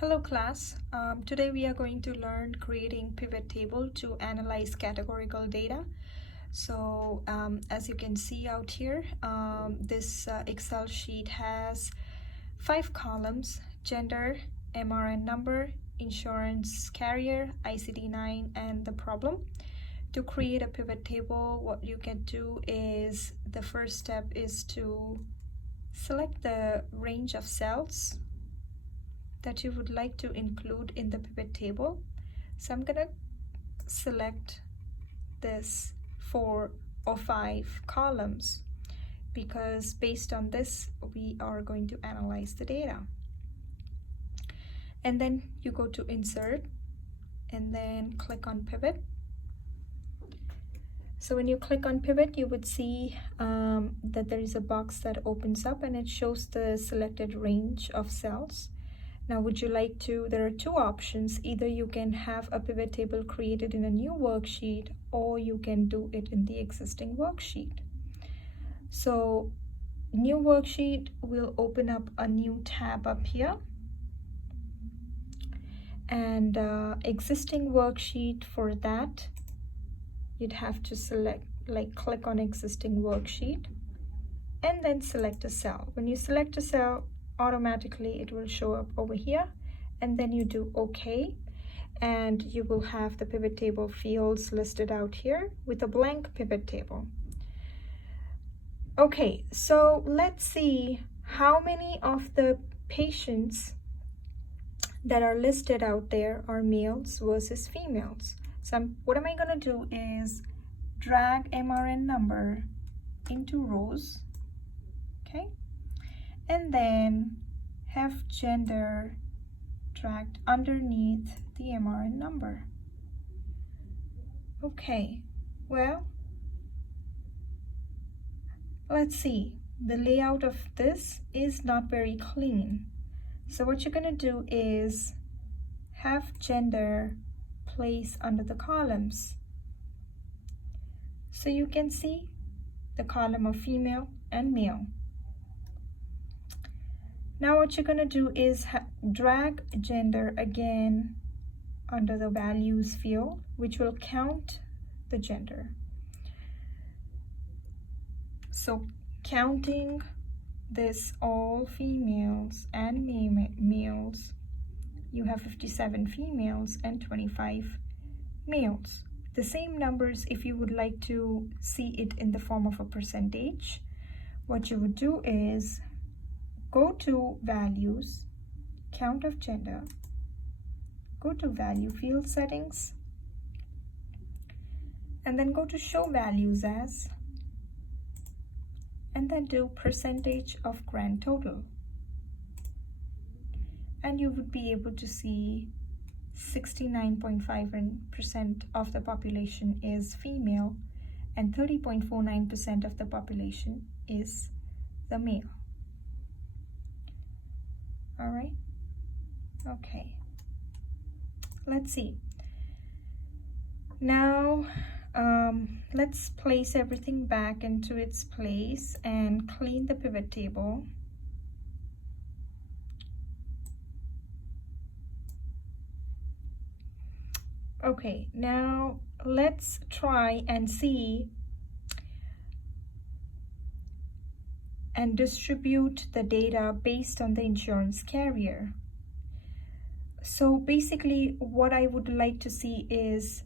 Hello class, today we are going to learn creating pivot table to analyze categorical data. So as you can see out here, this Excel sheet has 5 columns: gender, MRN number, insurance carrier, ICD-9, and the problem. To create a pivot table, what you can do is the first step is to select the range of cells that you would like to include in the pivot table. So I'm going to select this 4 or 5 columns because based on this we are going to analyze the data. And then you go to insert and then click on pivot. So when you click on pivot, you would see that there is a box that opens up and it shows the selected range of cells. Now, would you like to, there are 2 options. Either you can have a pivot table created in a new worksheet, or you can do it in the existing worksheet. So new worksheet will open up a new tab up here. And existing worksheet, for that, you'd have to select, click on existing worksheet and then select a cell. When you select a cell, automatically it will show up over here, and then you do OK, and you will have the pivot table fields listed out here with a blank pivot table. Okay, so let's see how many of the patients that are listed out there are males versus females. So what am I going to do is drag MRN number into rows, okay? And then have gender dragged underneath the MRN number. Okay, well, let's see. The layout of this is not very clean. So what you're going to do is have gender placed under the columns. So you can see the column of female and male. Now what you're going to do is drag gender again under the values field, which will count the gender. So counting this all females and males, you have 57 females and 25 males. The same numbers, if you would like to see it in the form of a percentage, what you would do is go to values, count of gender, go to value field settings, and then go to show values as, and then do percentage of grand total. And you would be able to see 69.5% of the population is female and 30.49% of the population is the male. All right, okay, let's see. Now let's place everything back into its place and clean the pivot table. Okay, now let's try and see and distribute the data based on the insurance carrier. So basically what I would like to see is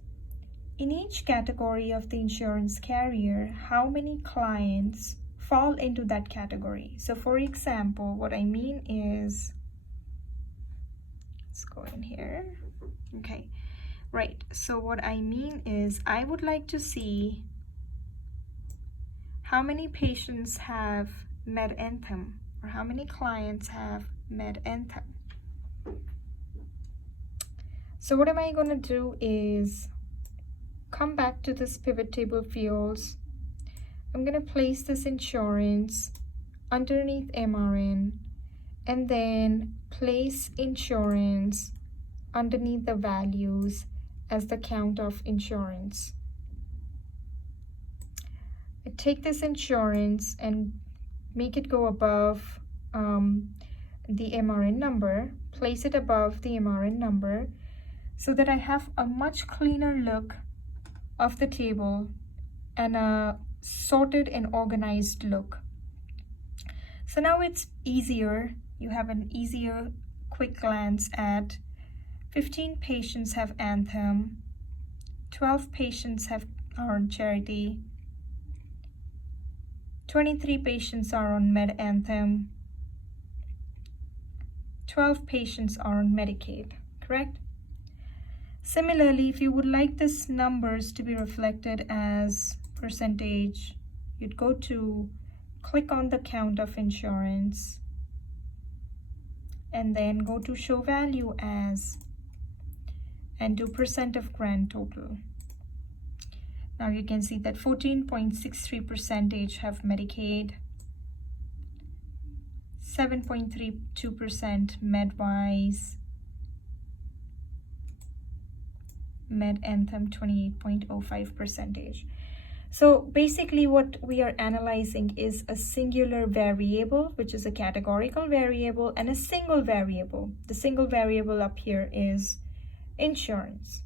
in each category of the insurance carrier, how many clients fall into that category. So for example, what I mean is, let's go in here. Okay, right. So what I mean is I would like to see how many patients have med anthem, or how many clients have med anthem. So what am I going to do is come back to this pivot table fields. I'm going to place this insurance underneath MRN and then place insurance underneath the values as the count of insurance. I take this insurance and make it go above the MRN number, place it above the MRN number so that I have a much cleaner look of the table and a sorted and organized look. So now it's easier. You have an easier quick glance at 15 patients have Anthem, 12 patients are on Charity, 23 patients are on Med Anthem, 12 patients are on Medicaid, correct? Similarly, if you would like this numbers to be reflected as percentage, you'd go to click on the count of insurance and then go to show value as and do percent of grand total. Now you can see that 14.63% have Medicaid, 7.32% MedWise, Med Anthem 28.05%. So basically what we are analyzing is a singular variable, which is a categorical variable, and a single variable. The single variable up here is insurance.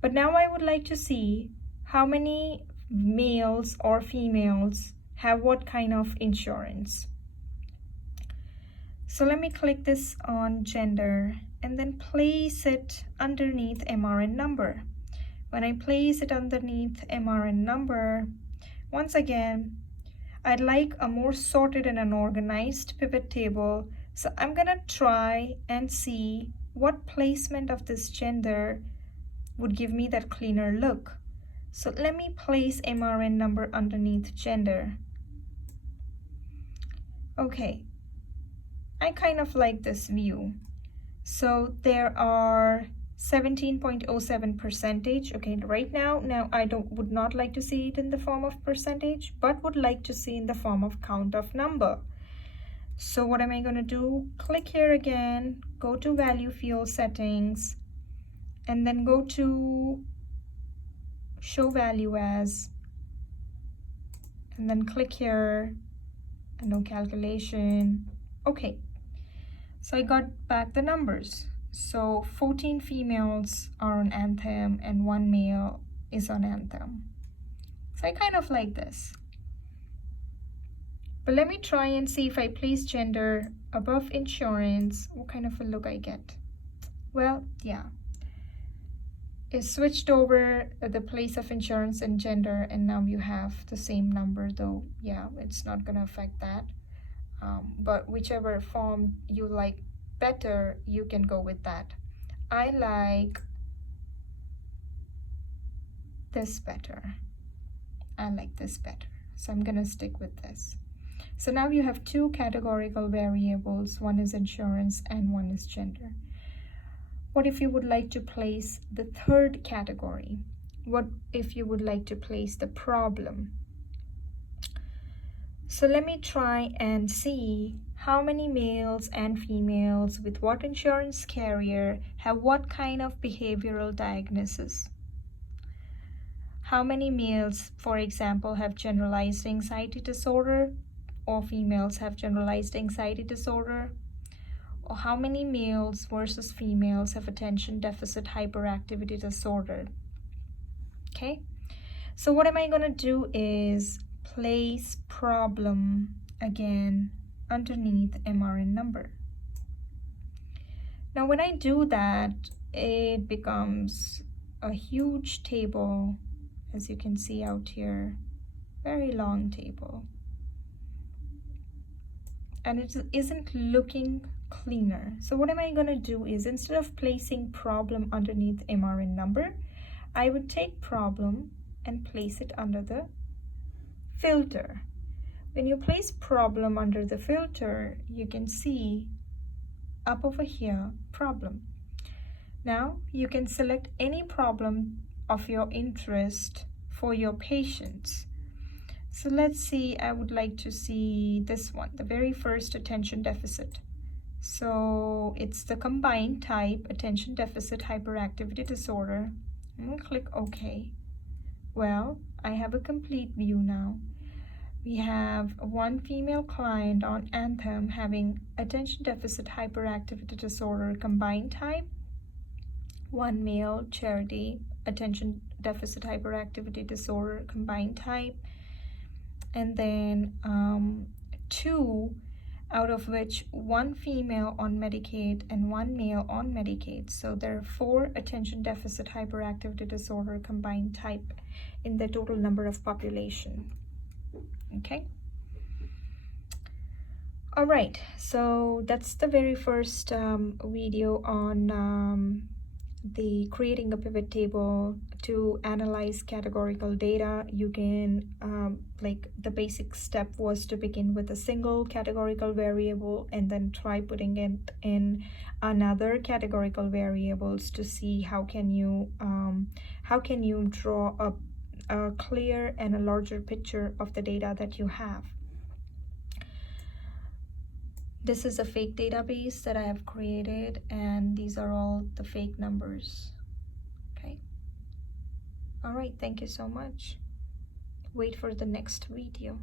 But now I would like to see how many males or females have what kind of insurance. So let me click this on gender and then place it underneath MRN number. When I place it underneath MRN number, once again, I'd like a more sorted and an organized pivot table. So I'm gonna try and see what placement of this gender would give me that cleaner look. So let me place MRN number underneath gender. Okay, I kind of like this view. So there are 17.07%. Okay, right now I would not like to see it in the form of percentage, but would like to see in the form of count of number. So what am I going to do? Click here again, go to value field settings, and then go to show value as, and then click here, and no calculation. Okay, so I got back the numbers. So 14 females are on Anthem and 1 male is on Anthem. So I kind of like this. But let me try and see if I place gender above insurance, what kind of a look I get. Well, yeah. It switched over the place of insurance and gender, and now you have the same number, though, yeah, it's not gonna affect that. But whichever form you like better, you can go with that. I like this better. I like this better. So I'm gonna stick with this. So now you have two categorical variables. One is insurance and one is gender. What if you would like to place the third category? What if you would like to place the problem? So let me try and see how many males and females with what insurance carrier have what kind of behavioral diagnosis. How many males, for example, have generalized anxiety disorder, or females have generalized anxiety disorder? Or how many males versus females have attention deficit hyperactivity disorder? Okay, so what am I going to do is place problem again underneath MRN number. Now when I do that, it becomes a huge table, as you can see out here, very long table. And it isn't looking cleaner. So what am I going to do is, instead of placing problem underneath MRN number, I would take problem and place it under the filter. When you place problem under the filter, you can see up over here problem. Now you can select any problem of your interest for your patients. So let's see, I would like to see this one, the very first attention deficit. So it's the combined type attention deficit hyperactivity disorder. I'm going to click OK. Well, I have a complete view now. We have one female client on Anthem having attention deficit hyperactivity disorder combined type, one male Charity attention deficit hyperactivity disorder combined type, and then two, out of which one female on Medicaid and one male on Medicaid. So there are 4 attention deficit hyperactivity disorder combined type in the total number of population. Okay. All right, so that's the very first video on the creating a pivot table to analyze categorical data. You can like the basic step was to begin with a single categorical variable and then try putting it in another categorical variables to see how can you draw a clear and a larger picture of the data that you have. This is a fake database that I have created, and these are all the fake numbers. Okay. All right, thank you so much. Wait for the next video.